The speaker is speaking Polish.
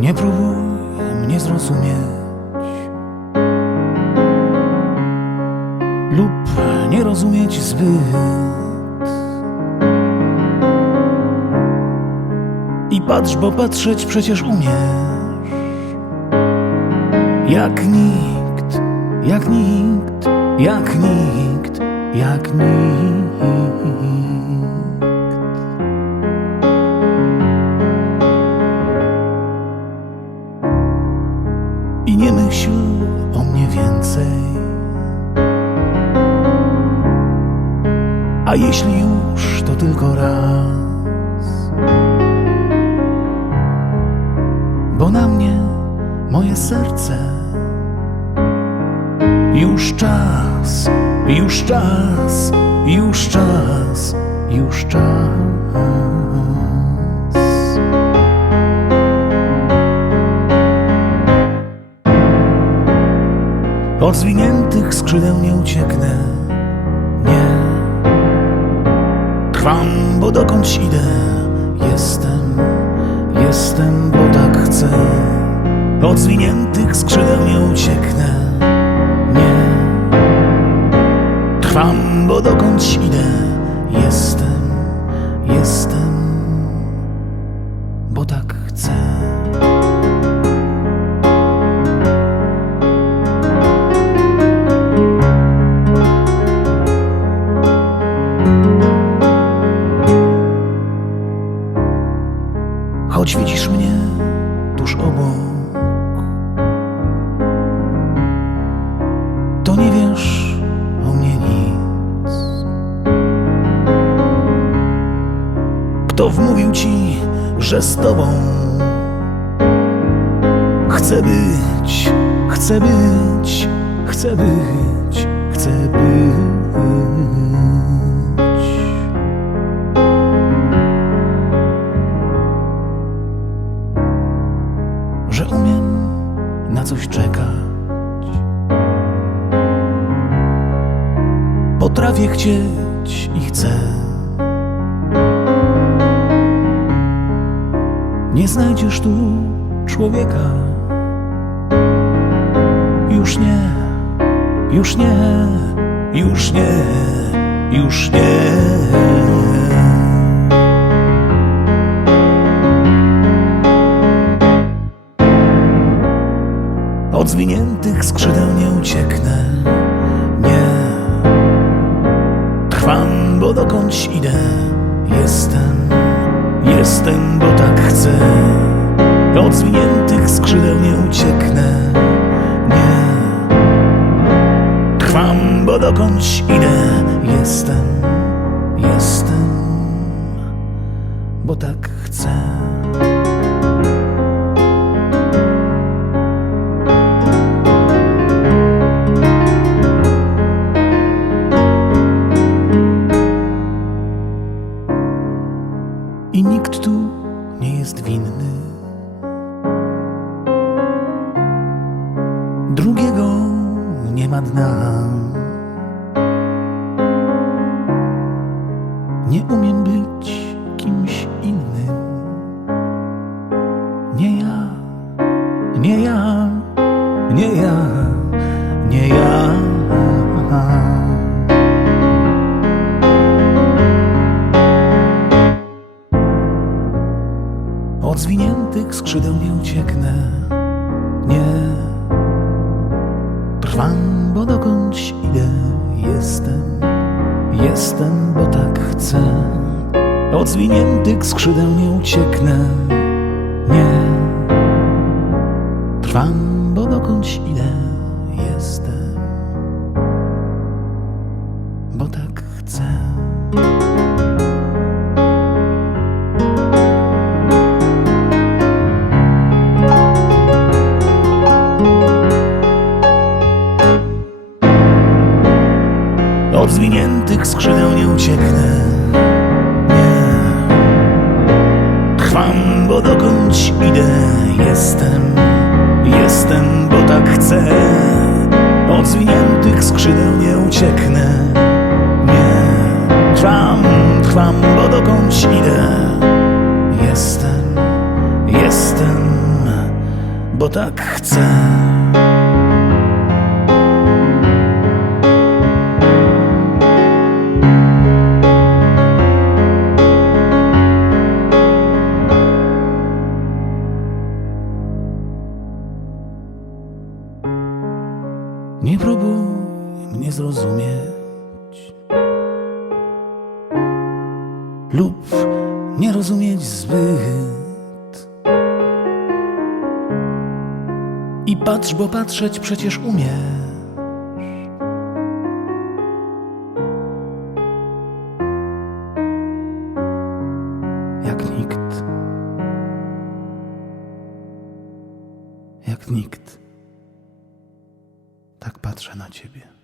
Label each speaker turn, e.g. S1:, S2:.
S1: Nie próbuj mnie zrozumieć lub nie rozumieć zbyt. I patrz, bo patrzeć przecież umiesz. Jak nikt, jak nikt, jak nikt, jak nikt. A jeśli już, to tylko raz. Bo na mnie moje serce już czas, już czas, już czas, już czas. Od zwiniętych skrzydeł nie ucieknę, Trwam, bo dokądś idę, jestem, jestem, bo tak chcę. Od zwiniętych skrzydeł nie ucieknę, nie. Trwam, bo dokądś idę, jestem, choć widzisz mnie tuż obok. To nie wiesz o mnie nic. Kto wmówił ci, że z tobą chcę być, chcę być, chcę być, chcę być. Czekać. Potrafię chcieć i chcę. Nie znajdziesz tu człowieka. Już nie, już nie, już nie, już nie. Od zwiniętych skrzydeł nie ucieknę, nie. Trwam, bo dokądś idę, jestem, jestem, bo tak chcę. Od zwiniętych skrzydeł nie ucieknę, nie. Trwam, bo dokądś idę, jestem, jestem, bo tak chcę. Ma dna. Nie umiem być kimś innym. Nie ja, nie ja, nie ja, nie ja. Od zwiniętych skrzydeł nie ucieknę, nie. Trwam, bo dokądś idę, jestem, jestem, bo tak chcę. Od zwiniętych skrzydeł nie ucieknę, nie. Trwam, bo dokądś idę, jestem, idę. Jestem, jestem, bo tak chcę. Od zwiniętych skrzydeł nie ucieknę. Nie. Trwam, trwam, bo dokądś idę. Jestem, jestem, bo tak chcę. Nie próbuj mnie zrozumieć lub nie rozumieć zbyt. I patrz, bo patrzeć przecież umiesz. Jak nikt. Jak nikt. Tak patrzę na ciebie.